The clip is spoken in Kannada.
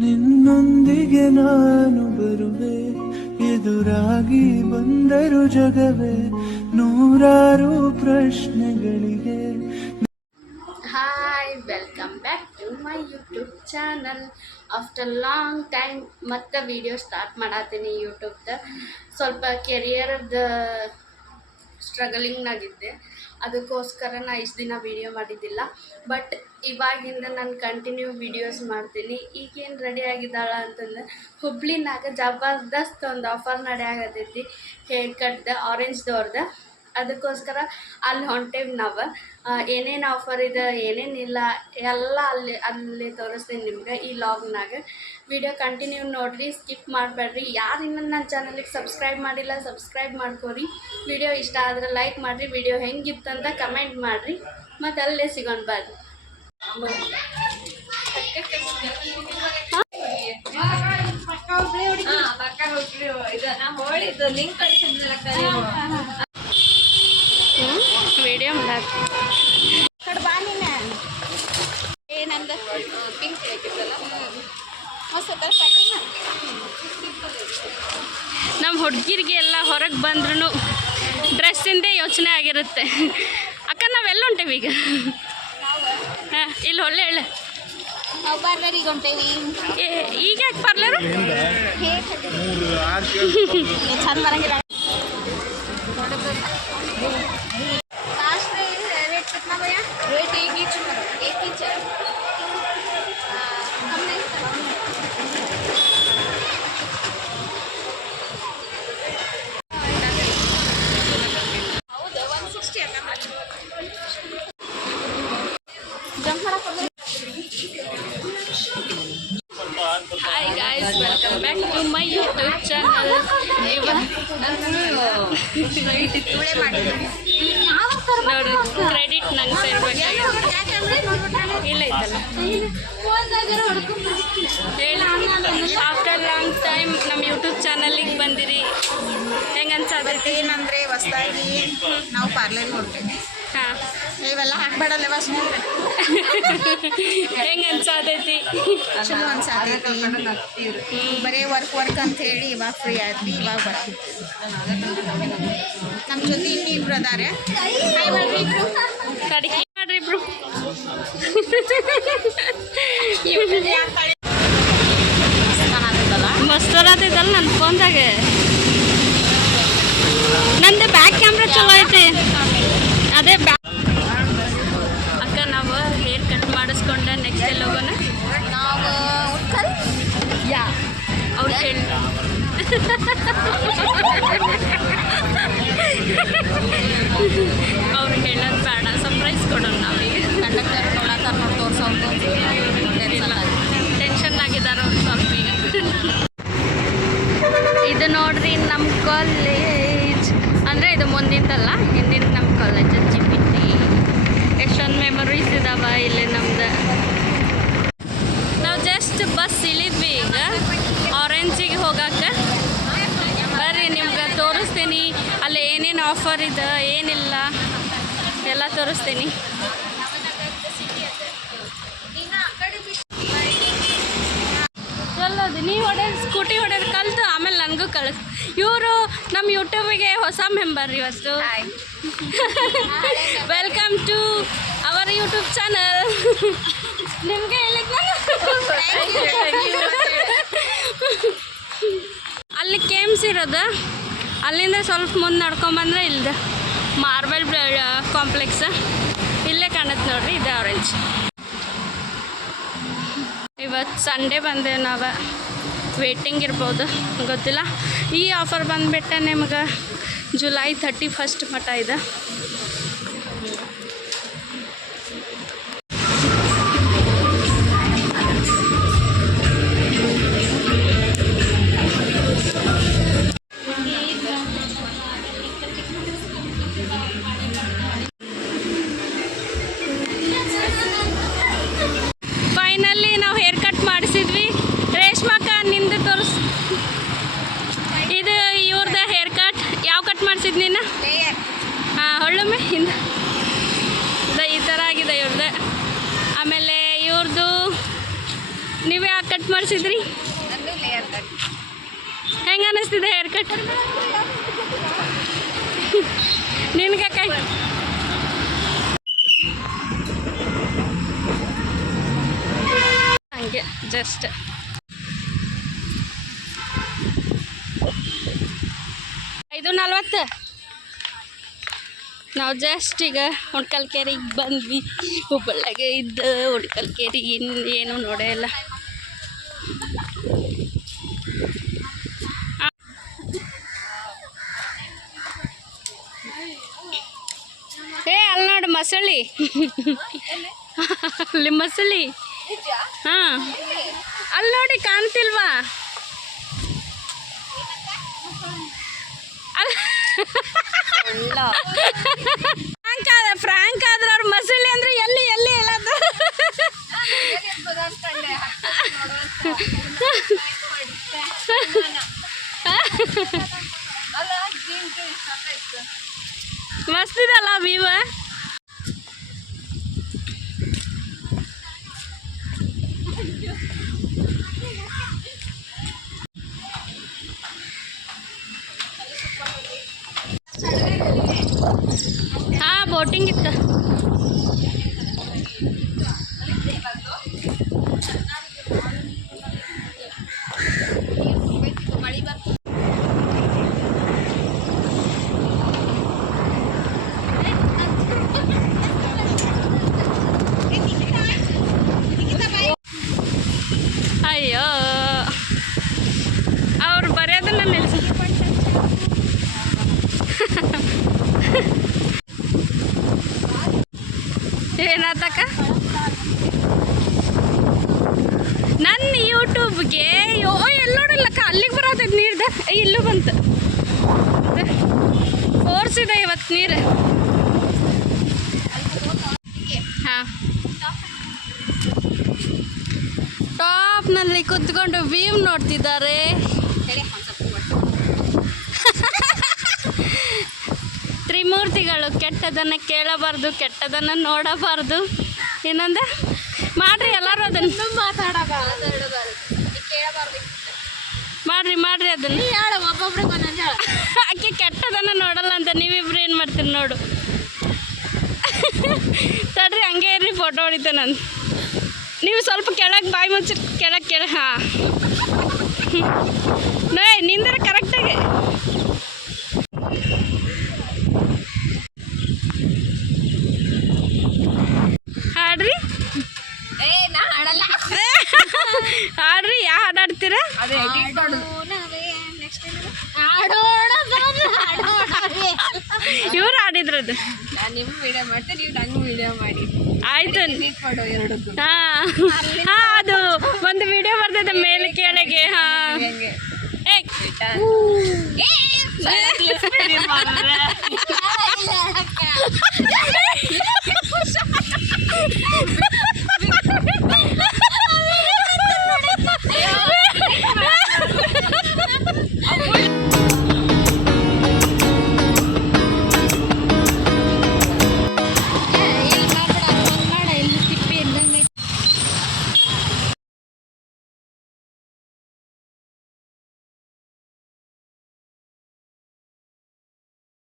ನಿನ್ನೊಂದಿಗೆ ನಾನು ಬರುವೆ, ಎದುರಾಗಿ ಬಂದರು ಜಗವೇ ನೂರಾರು ಪ್ರಶ್ನೆಗಳಿಗೆ. Hi, welcome back to my YouTube channel. After long time ಮತ್ತೆ ವಿಡಿಯೋ ಸ್ಟಾರ್ಟ್ ಮಾಡತ್ತೀನಿ ಯೂಟ್ಯೂಬ್ದ. ಸ್ವಲ್ಪ ಕೆರಿಯರ್ದ ಸ್ಟ್ರಗಲಿಂಗ್ನಾಗಿದ್ದೆ, ಅದಕ್ಕೋಸ್ಕರ ನಾ ಇಷ್ಟು ದಿನ ವೀಡಿಯೋ ಮಾಡಿದ್ದಿಲ್ಲ. ಬಟ್ ಇವಾಗಿಂದ ನಾನು ಕಂಟಿನ್ಯೂ ವೀಡಿಯೋಸ್ ಮಾಡ್ತೀನಿ. ಈಗೇನು ರೆಡಿ ಆಗಿದ್ದಾಳ ಅಂತಂದ್ರೆ ಹುಬ್ಳಿನಾಗ ಜಬರ್ದಸ್ತ್ ಒಂದು ಆಫರ್ ನಡೆಯಾಗತೈತಿ ಹೇರ್ ಕಟ್ದ ಆರೆಂಜ್ದವ್ರದ್ದು. ಅದಕ್ಕೋಸ್ಕರ ಅಲ್ಲಿ ಹೊಂಟೇವಿ ನಾವು. ಏನೇನು ಆಫರ್ ಇದೆ ಏನೇನಿಲ್ಲ ಎಲ್ಲ ಅಲ್ಲಿ ತೋರಿಸ್ತೀನಿ ನಿಮ್ಗೆ ಈ ಲಾಗ್ನಾಗ. ವಿಡಿಯೋ ಕಂಟಿನ್ಯೂ ನೋಡಿರಿ, ಸ್ಕಿಪ್ ಮಾಡಬೇಡ್ರಿ. ಯಾರು ಇನ್ನೂ ನನ್ನ ಚಾನಲಿಗೆ ಸಬ್ಸ್ಕ್ರೈಬ್ ಮಾಡಿಲ್ಲ ಸಬ್ಸ್ಕ್ರೈಬ್ ಮಾಡ್ಕೊರಿ. ವಿಡಿಯೋ ಇಷ್ಟ ಆದರೆ ಲೈಕ್ ಮಾಡಿರಿ, ವಿಡಿಯೋ ಹೆಂಗಿತ್ತಂತ ಕಮೆಂಟ್ ಮಾಡಿರಿ. ಮತ್ತು ಅಲ್ಲೇ ಸಿಗೋಣ ಬರ್ರಿ. ವಿಡಿಯೋ ಮಾಡಾಕ್ತಿ ಏನಂದ ಪಿಂಕ್ ಹಾಕಿದ್ದಲ್ಲ ನಮ್ಮ ಹುಡುಗಿರಿಗೆ ಎಲ್ಲ ಹೊರಗೆ ಬಂದ್ರೂ ಡ್ರೆಸ್ಸಿಂದೇ ಯೋಚನೆ ಆಗಿರುತ್ತೆ. ಅಕ್ಕ ನಾವೆಲ್ಲ ಹೊಂಟೇವಿ ಈಗ. ಹಾಂ, ಇಲ್ಲಿ ಒಳ್ಳೆ ಹೇಳ ನಾವು ಪಾರ್ಲರಿಗೆ ಹೊಂಟೇವಿ. ಈಗ ಯಾಕೆ ಪಾರ್ಲರು ಚಂದ ಬರಂಗಿಲ್ಲ. रेट कितना भैया? रेट एक ही है। कम नहीं हौದು 160 ಜಂಪ್ ಮಾಡಕ್ಕೆ. Hi guys, welcome back to my YouTube channel. ನೋಡಿ, ಕ್ರೆಡಿಟ್ ನಂಗೆ ಸೇರ್ಬೇಕಾಗಿತ್ತು. ಇಲ್ಲ ಇದ್ದಲ್ಲ ಹೇಳಿ. ಆಫ್ಟರ್ ಲಾಂಗ್ ಟೈಮ್ ನಮ್ಮ ಯೂಟ್ಯೂಬ್ ಚಾನಲಿಗೆ ಬಂದಿರಿ, ಹೆಂಗೆ ಅನ್ಸತೈತಿ? ಏನಂದರೆ ಹೊಸದಾಗಿ ನಾವು ಪಾರ್ಲರ್ಗೆ ಹೊಂಟೇವಿ. ಹಾಂ, ಇವೆಲ್ಲ ಹಾಕ್ಬೇಡಲ್ಲವ ಸುಮ್ಮನೆ. ಹೆಂಗೆ ಅನ್ಸತೈತಿ? ಚಲೋ ಅನ್ಸತೈತಿ. ಬರೀ ವರ್ಕ್ ಅಂತ ಹೇಳಿ ಇವಾಗ ಫ್ರೀ ಆದ್ವಿ, ಇವಾಗ ಬರ್ತೀವಿ. ನಮ್ಮ ಜೊತೆ ಇನ್ನೂ ಇಬ್ರು ಅದಾರೆ. ಹಾಯ್ ಮಾಡ್ರಿ ಇಬ್ರು. ಕಡಿ ಮಾಡ್ರಿ ಇಬ್ರು. ಮಸ್ತೋರಾತೈತಲ್ಲ ನನ್ನ ಫೋನ್ದಾಗ. ನಂದು ಬ್ಯಾಕ್ ಕ್ಯಾಮ್ರಾ ಚಲೋ ಐತಿ. ಅದೇ ಅಕ್ಕ, ನಾವು ಹೇರ್ ಕಟ್ ಮಾಡಿಸ್ಕೊಂಡೆ ನೆಕ್ಸ್ಟ್ ಎಲ್ಲಿ ಹೋಗೋಣ? ನಾವು ಉಟ್ಕಲ್ ಯಾ ಅವ್ರು ಹೇಳಿ. ಅವ್ರು ಹೇಳೋದು ಬೇಡ, ಸರ್ಪ್ರೈಸ್ ಕೊಡೋಣ ನಾವೀಗ. ಕಂಡಕ್ಟರ್ ನೋಡತ್ತಾರ, ನೋಡಿ ತೋರ್ಸೋದು ಟೆನ್ಷನ್ ಆಗಿದ್ದಾರೆ ಅವ್ರು ಸ್ವಲ್ಪ ಈಗ. ಇದು ನೋಡ್ರಿ ನಮ್ಮ ಕಾಲೇಜ್. ಅಂದರೆ ಇದು ಮುಂದಿಂದಲ್ಲ, ಹಿಂದಿನ ನಮ್ಮ ಕಾಲೇಜ್ GPT. ಎಷ್ಟೊಂದು ಮೆಮೊರೀಸ್ ಇದಾವ ಇಲ್ಲಿ ನಮ್ದು. ನಾವು ಜಸ್ಟ್ ಬಸ್ ಇಳಿದ್ವಿ ಈಗ ಆರೆಂಜಿಗೆ ಹೋಗಕ್ಕೆ. ಬರ್ರಿ, ನಿಮ್ಗೆ ತೋರಿಸ್ತೀನಿ ಅಲ್ಲಿ ಏನೇನು ಆಫರ್ ಇದೆ ಏನಿಲ್ಲ ಎಲ್ಲ ತೋರಿಸ್ತೀನಿ. ಚಲೋದು, ನೀವು ಸ್ಕೂಟಿ ಹೊಡೆಯೋದು ಕಲಿತು ಆಮೇಲೆ ನನಗೂ ಕಳಿಸ್. ಇವರು ನಮ್ಮ ಯೂಟ್ಯೂಬಿಗೆ ಹೊಸ ಮೆಂಬರ್ ಇವತ್ತು. Welcome to our YouTube channel. ನಿಮಗೆ ಹೇಳಿದ್ ಅಲ್ಲಿ ಕೇಮ್ಸ್ ಇರೋದು, ಅಲ್ಲಿಂದ ಸ್ವಲ್ಪ ಮುಂದೆ ನಡ್ಕೊಂಬಂದ್ರೆ ಇಲ್ದ ಮಾರ್ಬಲ್ ಕಾಂಪ್ಲೆಕ್ಸ್ ಇಲ್ಲೇ ಕಾಣುತ್ತೆ ನೋಡ್ರಿ. ಇದು ಆರೆಂಜ್. ಇವತ್ತು ಸಂಡೇ ಬಂದೆ ನಾವು, ವೇಟಿಂಗ್ ಇರ್ಬೋದು ಗೊತ್ತಿಲ್ಲ. ಈ ಆಫರ್ ಬಂದುಬಿಟ್ಟೆ ನಿಮ್ಗೆ ಜುಲೈ 31 ಮಟ್ಟ ಇದೆ. ಫೈನಲಿ ನಾವು ಹೇರ್ ಕಟ್ ಮಾಡಿಸಿದ್ವಿ. ರೇಷ್ಮಕ್ಕ ನಿಂದು ತೋರಿಸ್. ಇದು ಇವ್ರದ್ದು ಹೇರ್ ಕಟ್. ಯಾವ ಕಟ್ ಮಾಡಿಸಿದ್ ನೀನು? ಲೇಯರ್. ಹಾಂ, ನೀವು ಯಾಕೆ ಕಟ್ ಮಾಡಿಸಿದ್ರಿ? ನಂದು ಲೇಯರ್ ಕಟ್. ಹೆಂಗೆ ಅನ್ನಿಸ್ತಿದೆ ಹೇರ್ ಕಟ್ ನಿನಗೆ ಕೈ? ಹಂಗೆ ಜಸ್ಟ್ 5:40 ನಾವು ಜಸ್ಟ್ ಈಗ ಹುಣ್ಕಲ್ಕೆರೆಗೆ ಬಂದ್ವಿ. ಹುಬ್ಬಳ್ಳಿಗೆ ಇದ್ದ ಹುಣ್ಕಲ್ಕೆರೆ ಏನು ನೋಡೇ ಇಲ್ಲ. ಅಲ್ಲಿ ನೋಡಿ ಮಸಳಿ, ಅಲ್ಲಿ ಮಸಳಿ. ಹಾಂ ಅಲ್ಲಿ ನೋಡಿ ಕಾಣ್ತಿಲ್ವಾ? ಫ್ರಾಂಕ್ ಆದ್ರೆ ಅವ್ರ ಮಸಳಿ ಅಂದ್ರೆ ಎಲ್ಲಿ ಎಲ್ಲಿ ಹೇಳೋದು? ಮಸ್ತ್ ಇದಲ್ಲ ವೀವ. ಹಾಂ ಬೋಟಿಂಗ್ ಇತ್ತು. ಅಯ್ಯೋ ಅವ್ರು ಬರೆಯೋದನ್ನ ನಿಲ್ಸ. ಏನಾತಕ್ಕ? ನನ್ನ ಯೂಟ್ಯೂಬ್ಗೆ ಎಲ್ಲೋಡಲ್ಲಕ್ಕ ಅಲ್ಲಿಗೆ ಬರತ್ತೈತೆ ನೀರ್ದ. ಇಲ್ಲೂ ಬಂತು. ಫೋರ್ಸ್ ಇದೆ ಇವತ್ತು ನೀರು. ಹಾಂ ಟಾಪ್ನಲ್ಲಿ ಕುತ್ಕೊಂಡು ವ್ಯೂ ನೋಡ್ತಿದ್ದಾರೆ. ತ್ರಿಮೂರ್ತಿಗಳು ಕೆಟ್ಟದನ್ನು ಕೇಳಬಾರ್ದು, ಕೆಟ್ಟದನ್ನು ನೋಡಬಾರ್ದು. ಏನಂದ ಮಾಡ್ರಿ ಎಲ್ಲರೂ ಅದನ್ನು ಮಾಡ್ರಿ ಅದನ್ನು ಆಕೆ ಕೆಟ್ಟದನ್ನು ನೋಡಲ್ಲ ಅಂತ. ನೀವಿಬ್ರು ಏನು ಮಾಡ್ತೀರಿ ನೋಡು. ತಡ್ರಿ ಹಂಗೆ ಇರ್ರಿ, ಫೋಟೋ ಹೊಡಿತೆ ನಾನು. ನೀವು ಸ್ವಲ್ಪ ಕೆಳಗೆ ಬಾಯಿ ಮುಚ್ಚಿ ಕೆಳಗೆ ಹಾಂ ನೋಯ್ ನಿಂದ್ರೆ ಕರೆಕ್ಟಾಗಿ. ಹಾಡ್ರಿ ಹಾಡ್ರಿ ಯಾವ ಹಾಡು ಹಾಡ್ತೀರಾ? ಇವ್ರು ಹಾಡಿದ್ರದ್ದು. ನಿಮ್ಮ ವಿಡಿಯೋ ಮಾಡ್ತೀನಿ, ನೀವು ನಂಗೆ ವಿಡಿಯೋ ಮಾಡಿ. ಆಯ್ತು. ಹಾಂ ಅದು ಒಂದು ವಿಡಿಯೋ ಬರ್ತದೆ ಮೇಲೆ ಕೆಳಗೆ. ಹಾಂ